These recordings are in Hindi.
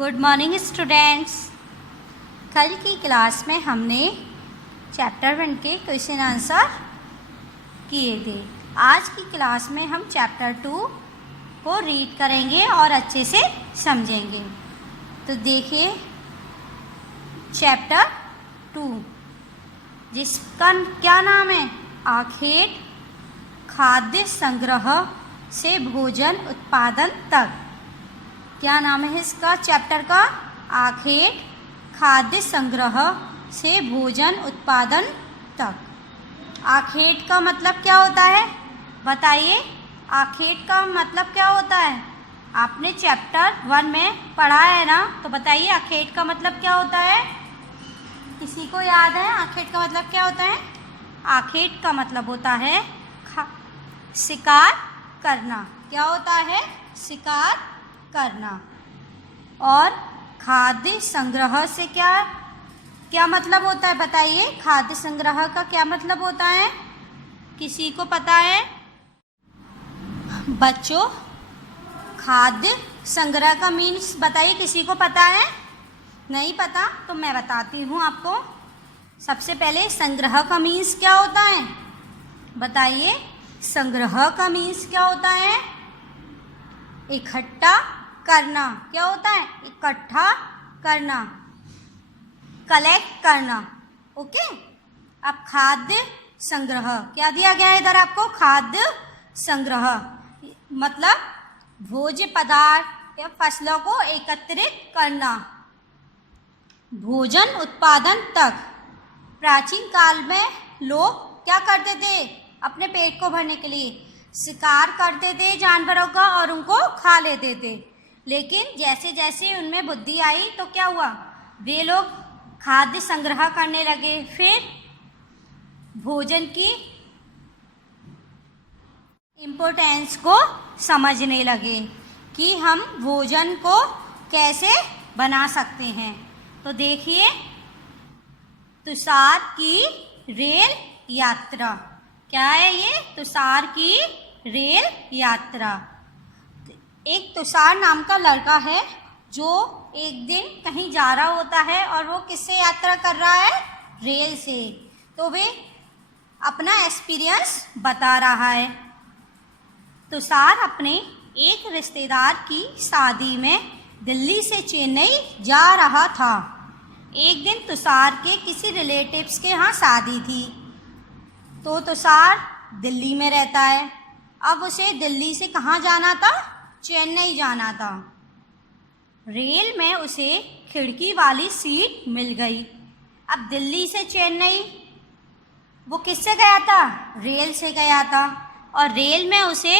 Good morning students. कल की क्लास में हमने चैप्टर 1 के क्वेश्चन आंसर किए थे। आज की क्लास में हम चैप्टर 2 को रीड करेंगे और अच्छे से समझेंगे। तो देखिए चैप्टर 2 जिसका क्या नाम है, आखेट खाद्य संग्रह से भोजन उत्पादन तक। क्या नाम है इसका चैप्टर का? आखेट खाद्य संग्रह से भोजन उत्पादन तक। आखेट का मतलब क्या होता है बताइए? आखेट का मतलब क्या होता है? आपने चैप्टर 1 में पढ़ा है ना, तो बताइए आखेट का मतलब क्या होता है? किसी को याद है आखेट का मतलब क्या होता है? आखेट का मतलब होता है शिकार करना। क्या होता है? शिकार करना। और खाद्य संग्रह से क्या मतलब होता है बताइए? खाद्य संग्रह का क्या मतलब होता है? किसी को पता है? बच्चों, खाद्य संग्रह का मीन्स बताइए, किसी को पता है? नहीं पता तो मैं बताती हूँ आपको। सबसे पहले संग्रह का मीन्स क्या होता है बताइए? संग्रह का मीन्स क्या होता है? इकट्ठा करना। क्या होता है? इकट्ठा करना, कलेक्ट करना। ओके। अब खाद्य संग्रह क्या दिया गया है इधर आपको? खाद्य संग्रह मतलब भोज्य पदार्थ या फसलों को एकत्रित करना। भोजन उत्पादन तक। प्राचीन काल में लोग क्या करते थे? अपने पेट को भरने के लिए शिकार करते थे जानवरों का और उनको खा लेते थे। लेकिन जैसे जैसे उनमें बुद्धि आई तो क्या हुआ? वे लोग खाद्य संग्रह करने लगे। फिर भोजन की इम्पोर्टेंस को समझने लगे कि हम भोजन को कैसे बना सकते हैं। तो देखिए तुषार की रेल यात्रा। क्या है ये? तुषार की रेल यात्रा। एक तुषार नाम का लड़का है जो एक दिन कहीं जा रहा होता है और वो किससे यात्रा कर रहा है? रेल से। तो वे अपना एक्सपीरियंस बता रहा है। तुषार अपने एक रिश्तेदार की शादी में दिल्ली से चेन्नई जा रहा था। एक दिन तुषार के किसी रिलेटिव्स के यहाँ शादी थी, तो तुषार दिल्ली में रहता है। अब उसे दिल्ली से कहाँ जाना था? चेन्नई जाना था। रेल में उसे खिड़की वाली सीट मिल गई। अब दिल्ली से चेन्नई वो किससे गया था? रेल से गया था। और रेल में उसे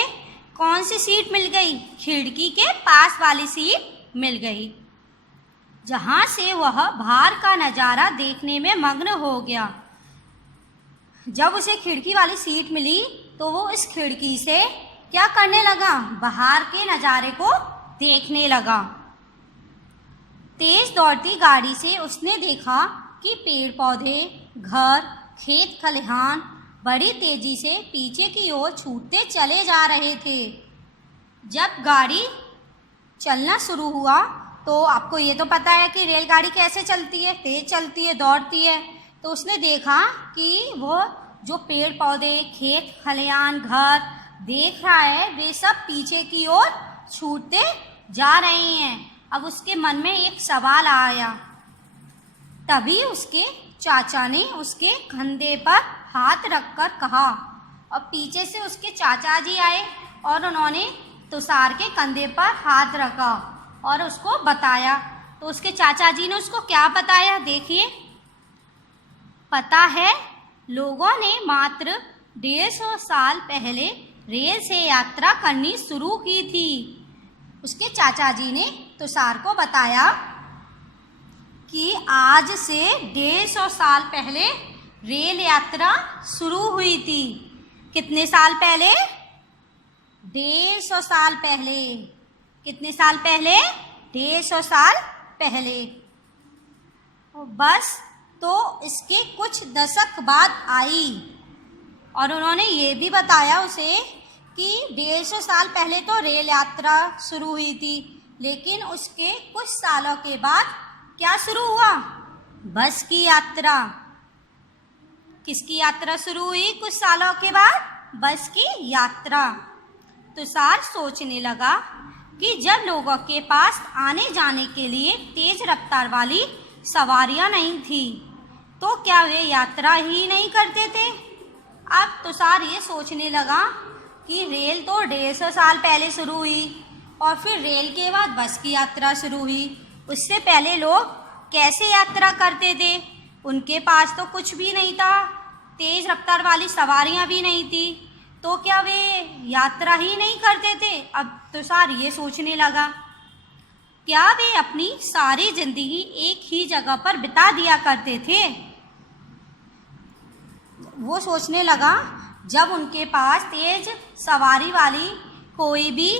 कौन सी सीट मिल गई? खिड़की के पास वाली सीट मिल गई, जहाँ से वह बाहर का नज़ारा देखने में मग्न हो गया। जब उसे खिड़की वाली सीट मिली तो वो इस खिड़की से क्या करने लगा? बाहर के नज़ारे को देखने लगा। तेज दौड़ती गाड़ी से उसने देखा कि पेड़ पौधे, घर, खेत खलिहान बड़ी तेजी से पीछे की ओर छूटते चले जा रहे थे। जब गाड़ी चलना शुरू हुआ तो आपको ये तो पता है कि रेलगाड़ी कैसे चलती है? तेज चलती है, दौड़ती है। तो उसने देखा कि वो जो पेड़ पौधे, खेत खलिहान, घर देख रहा है वे सब पीछे की ओर छूटते जा रहे हैं। अब उसके मन में एक सवाल आया। तभी उसके चाचा ने उसके कंधे पर हाथ रखकर कहा, और पीछे से उसके चाचा जी आए और उन्होंने तुषार के कंधे पर हाथ रखा और उसको बताया। तो उसके चाचा जी ने उसको क्या बताया देखिए। पता है, लोगों ने मात्र 150 साल पहले रेल से यात्रा करनी शुरू की थी। उसके चाचा जी ने तुषार को बताया कि आज से 150 साल पहले रेल यात्रा शुरू हुई थी। कितने साल पहले? 150 साल पहले। कितने साल पहले? 150 साल पहले। बस तो इसके कुछ दशक बाद आई। और उन्होंने ये भी बताया उसे कि 150 साल पहले तो रेल यात्रा शुरू हुई थी, लेकिन उसके कुछ सालों के बाद क्या शुरू हुआ? बस की यात्रा। किसकी यात्रा शुरू हुई कुछ सालों के बाद? बस की यात्रा। तुषार सोचने लगा कि जब लोगों के पास आने जाने के लिए तेज रफ्तार वाली सवारियां नहीं थी तो क्या वे यात्रा ही नहीं करते थे? अब तुषार ये सोचने लगा कि रेल तो 150 साल पहले शुरू हुई और फिर रेल के बाद बस की यात्रा शुरू हुई। उससे पहले लोग कैसे यात्रा करते थे? उनके पास तो कुछ भी नहीं था, तेज रफ्तार वाली सवारियां भी नहीं थी, तो क्या वे यात्रा ही नहीं करते थे? अब तुषार ये सोचने लगा, क्या वे अपनी सारी जिंदगी एक ही जगह पर बिता दिया करते थे? वो सोचने लगा, जब उनके पास तेज सवारी वाली कोई भी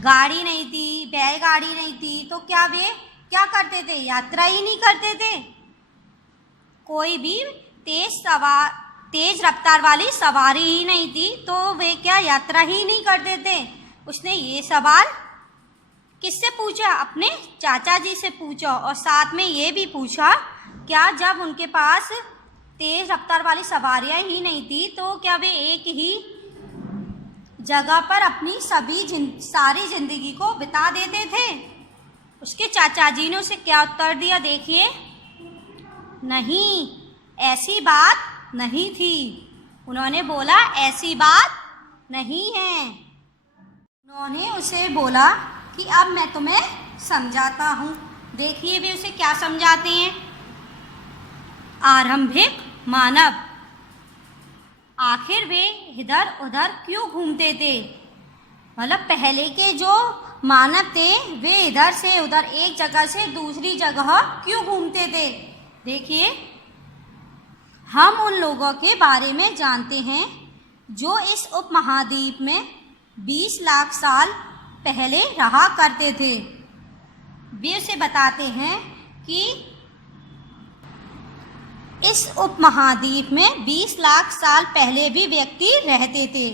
गाड़ी नहीं थी, बैलगाड़ी नहीं थी, तो क्या वे क्या करते थे? यात्रा ही नहीं करते थे। कोई भी तेज रफ्तार वाली सवारी ही नहीं थी तो वे क्या यात्रा ही नहीं करते थे। उसने ये सवाल किससे पूछा? अपने चाचा जी से पूछा और साथ में ये भी पूछा, क्या जब उनके पास तेज रफ्तार वाली सवारियां ही नहीं थी तो क्या वे एक ही जगह पर अपनी सारी जिंदगी को बिता देते थे? उसके चाचा जी ने उसे क्या उत्तर दिया देखिए, नहीं, ऐसी बात नहीं थी। उन्होंने बोला ऐसी बात नहीं है। उन्होंने उसे बोला कि अब मैं तुम्हें समझाता हूँ। देखिए वे उसे क्या समझाते हैं। आरंभिक मानव आखिर वे इधर उधर क्यों घूमते थे? मतलब पहले के जो मानव थे वे इधर से उधर एक जगह से दूसरी जगह क्यों घूमते थे? देखिए, हम उन लोगों के बारे में जानते हैं जो इस उपमहाद्वीप में 20 लाख साल पहले रहा करते थे। वे उसे बताते हैं कि इस उपमहाद्वीप में 20 लाख साल पहले भी व्यक्ति रहते थे,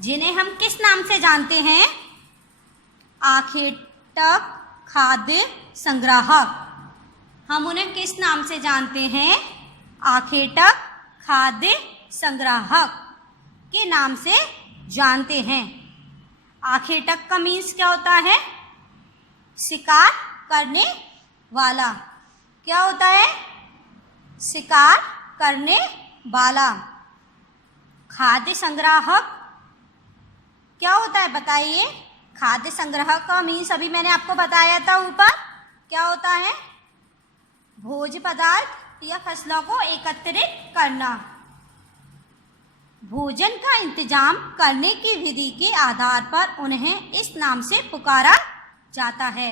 जिन्हें हम किस नाम से जानते हैं? आखेटक खाद्य संग्राहक। हम उन्हें किस नाम से जानते हैं? आखेटक खाद्य संग्राहक के नाम से जानते हैं। आखेटक का मीन्स क्या होता है? शिकार करने वाला। क्या होता है? शिकार करने वाला। खाद्य संग्राहक क्या होता है बताइए? खाद्य संग्राहक का मीन्स अभी मैंने आपको बताया था ऊपर, क्या होता है? भोज्य पदार्थ या फसलों को एकत्रित करना। भोजन का इंतजाम करने की विधि के आधार पर उन्हें इस नाम से पुकारा जाता है।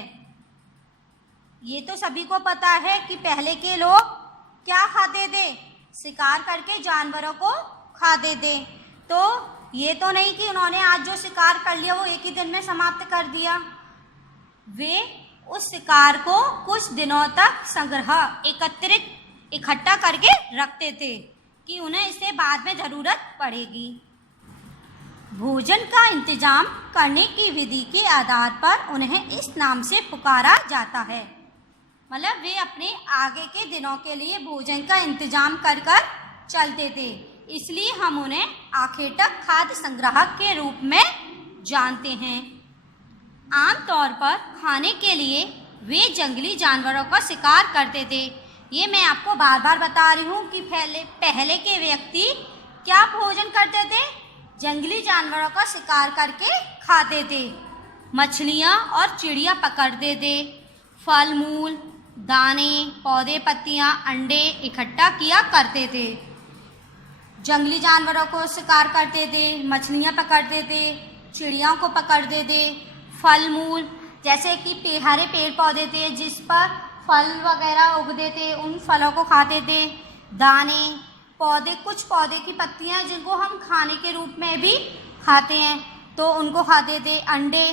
ये तो सभी को पता है कि पहले के लोग क्या खाते थे? शिकार करके जानवरों को खाते थे। तो ये तो नहीं कि उन्होंने आज जो शिकार कर लिया वो एक ही दिन में समाप्त कर दिया। वे उस शिकार को कुछ दिनों तक इकट्ठा करके रखते थे कि उन्हें इसे बाद में ज़रूरत पड़ेगी। भोजन का इंतजाम करने की विधि के आधार पर उन्हें इस नाम से पुकारा जाता है। मतलब वे अपने आगे के दिनों के लिए भोजन का इंतजाम कर चलते थे, इसलिए हम उन्हें आखेटक खाद्य संग्राहक के रूप में जानते हैं। आमतौर पर खाने के लिए वे जंगली जानवरों का शिकार करते थे। ये मैं आपको बार बार बता रही हूँ कि पहले के व्यक्ति क्या भोजन करते थे? जंगली जानवरों का शिकार करके खाते थे। मछलियाँ और चिड़िया पकड़ते थे। फल मूल, दाने, पौधे, पत्तियाँ, अंडे इकट्ठा किया करते थे। जंगली जानवरों को शिकार करते थे, मछलियाँ पकड़ते थे, चिड़ियों को पकड़ते थे। फल मूल जैसे कि हरे पेड़ पौधे थे जिस पर फल वगैरह उगते थे, उन फलों को खाते थे। दाने, पौधे, कुछ पौधे की पत्तियां जिनको हम खाने के रूप में भी खाते हैं तो उनको खाते थे। अंडे,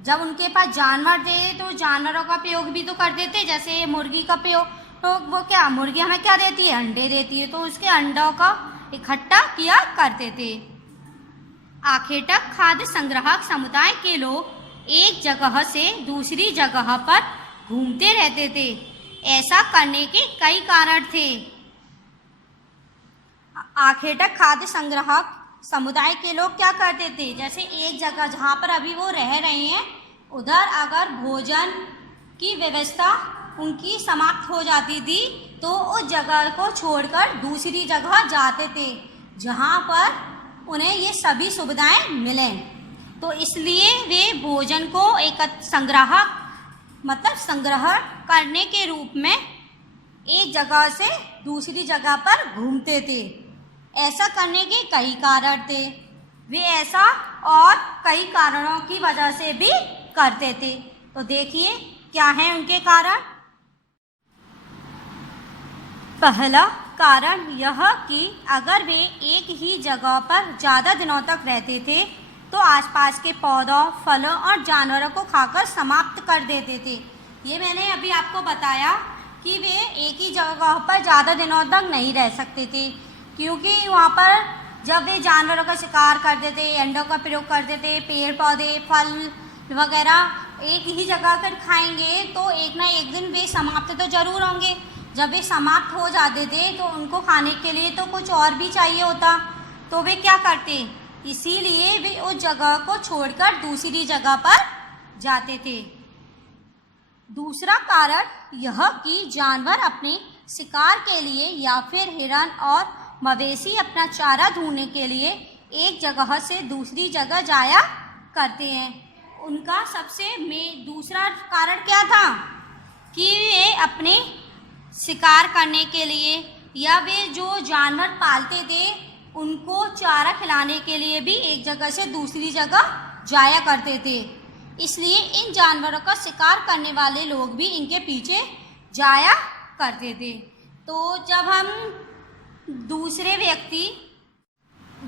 जब उनके पास जानवर थे तो जानवरों का प्रयोग भी तो करते थे, जैसे मुर्गी का प्रयोग, तो वो क्या, मुर्गी हमें क्या देती है? अंडे देती है, तो उसके अंडों का इकट्ठा किया करते थे। आखेटक खाद्य संग्राहक समुदाय के लोग एक जगह से दूसरी जगह पर घूमते रहते थे। ऐसा करने के कई कारण थे। आखेटक खाद्य संग्राहक समुदाय के लोग क्या करते थे, जैसे एक जगह जहाँ पर अभी वो रह रहे हैं उधर अगर भोजन की व्यवस्था उनकी समाप्त हो जाती थी तो उस जगह को छोड़कर दूसरी जगह जाते थे जहाँ पर उन्हें ये सभी सुविधाएं मिलें। तो इसलिए वे भोजन को एक संग्रह करने के रूप में एक जगह से दूसरी जगह पर घूमते थे। ऐसा करने के कई कारण थे। वे ऐसा और कई कारणों की वजह से भी करते थे। तो देखिए क्या हैं उनके कारण। पहला कारण यह कि अगर वे एक ही जगह पर ज़्यादा दिनों तक रहते थे तो आसपास के पौधों, फलों और जानवरों को खाकर समाप्त कर देते थे। ये मैंने अभी आपको बताया कि वे एक ही जगह पर ज़्यादा दिनों तक नहीं रह सकते थे, क्योंकि वहाँ पर जब वे जानवरों का शिकार करते थे, अंडों का प्रयोग करते थे, पेड़ पौधे, फल वगैरह एक ही जगह पर खाएंगे तो एक ना एक दिन वे समाप्त तो जरूर होंगे। जब वे समाप्त हो जाते थे तो उनको खाने के लिए तो कुछ और भी चाहिए होता, तो वे क्या करते, इसीलिए वे उस जगह को छोड़कर दूसरी जगह पर जाते थे। दूसरा कारण यह कि जानवर अपने शिकार के लिए या फिर हिरन और मवेशी अपना चारा ढूंढने के लिए एक जगह से दूसरी जगह जाया करते हैं। उनका दूसरा कारण क्या था कि वे अपने शिकार करने के लिए या वे जो जानवर पालते थे उनको चारा खिलाने के लिए भी एक जगह से दूसरी जगह जाया करते थे। इसलिए इन जानवरों का शिकार करने वाले लोग भी इनके पीछे जाया करते थे। तो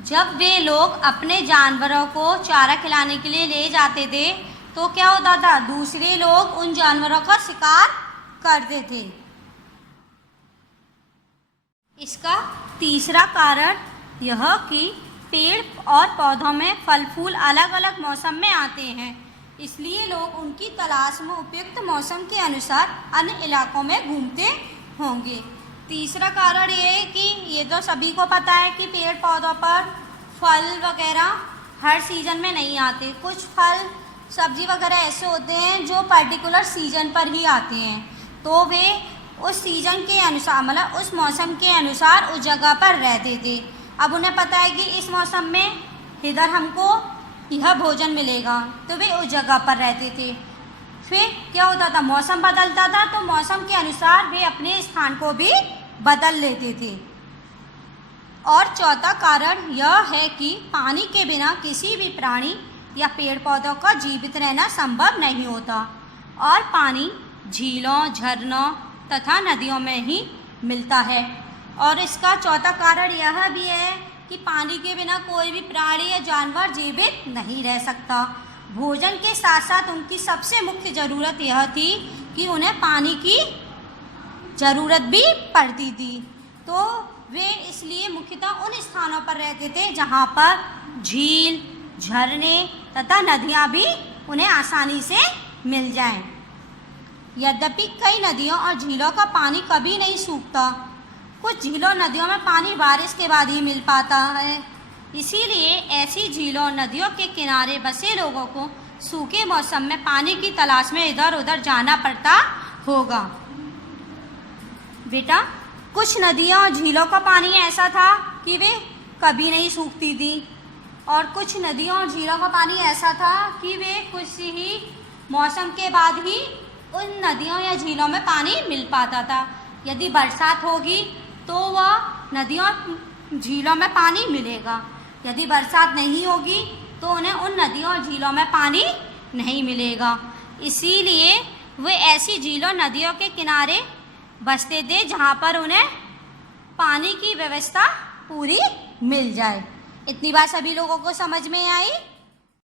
जब वे लोग अपने जानवरों को चारा खिलाने के लिए ले जाते थे तो क्या होता था, दूसरे लोग उन जानवरों का शिकार करते थे। इसका तीसरा कारण यह कि पेड़ और पौधों में फल फूल अलग अलग मौसम में आते हैं, इसलिए लोग उनकी तलाश में उपयुक्त मौसम के अनुसार अन्य इलाकों में घूमते होंगे। तीसरा कारण ये है कि ये तो सभी को पता है कि पेड़ पौधों पर फल वगैरह हर सीज़न में नहीं आते। कुछ फल सब्जी वगैरह ऐसे होते हैं जो पर्टिकुलर सीज़न पर ही आते हैं, तो वे उस सीज़न के अनुसार उस मौसम के अनुसार उस जगह पर रहते थे। अब उन्हें पता है कि इस मौसम में इधर हमको यह भोजन मिलेगा, तो वे उस जगह पर रहते थे। फिर क्या होता था, मौसम बदलता था तो मौसम के अनुसार वे अपने स्थान को भी बदल लेते थे। और चौथा कारण यह है कि पानी के बिना किसी भी प्राणी या पेड़ पौधों का जीवित रहना संभव नहीं होता, और पानी झीलों, झरनों तथा नदियों में ही मिलता है। और इसका चौथा कारण यह भी है कि पानी के बिना कोई भी प्राणी या जानवर जीवित नहीं रह सकता। भोजन के साथ साथ उनकी सबसे मुख्य ज़रूरत यह थी कि उन्हें पानी की ज़रूरत भी पड़ती थी, तो वे इसलिए मुख्यतः उन स्थानों पर रहते थे जहाँ पर झील, झरने तथा नदियाँ भी उन्हें आसानी से मिल जाएं। यद्यपि कई नदियों और झीलों का पानी कभी नहीं सूखता, कुछ झीलों नदियों में पानी बारिश के बाद ही मिल पाता है, इसीलिए ऐसी झीलों नदियों के किनारे बसे लोगों को सूखे मौसम में पानी की तलाश में इधर उधर जाना पड़ता होगा। बेटा, कुछ नदियों और झीलों का पानी ऐसा था कि वे कभी नहीं सूखती थी, और कुछ नदियों और झीलों का पानी ऐसा था कि वे कुछ ही मौसम के बाद ही उन नदियों या झीलों में पानी मिल पाता था। यदि बरसात होगी तो वह नदियों झीलों में पानी मिलेगा, यदि बरसात नहीं होगी तो उन्हें उन नदियों और झीलों में पानी नहीं मिलेगा। इसीलिए वे ऐसी झीलों नदियों के किनारे बसते थे जहाँ पर उन्हें पानी की व्यवस्था पूरी मिल जाए। इतनी बात सभी लोगों को समझ में आई।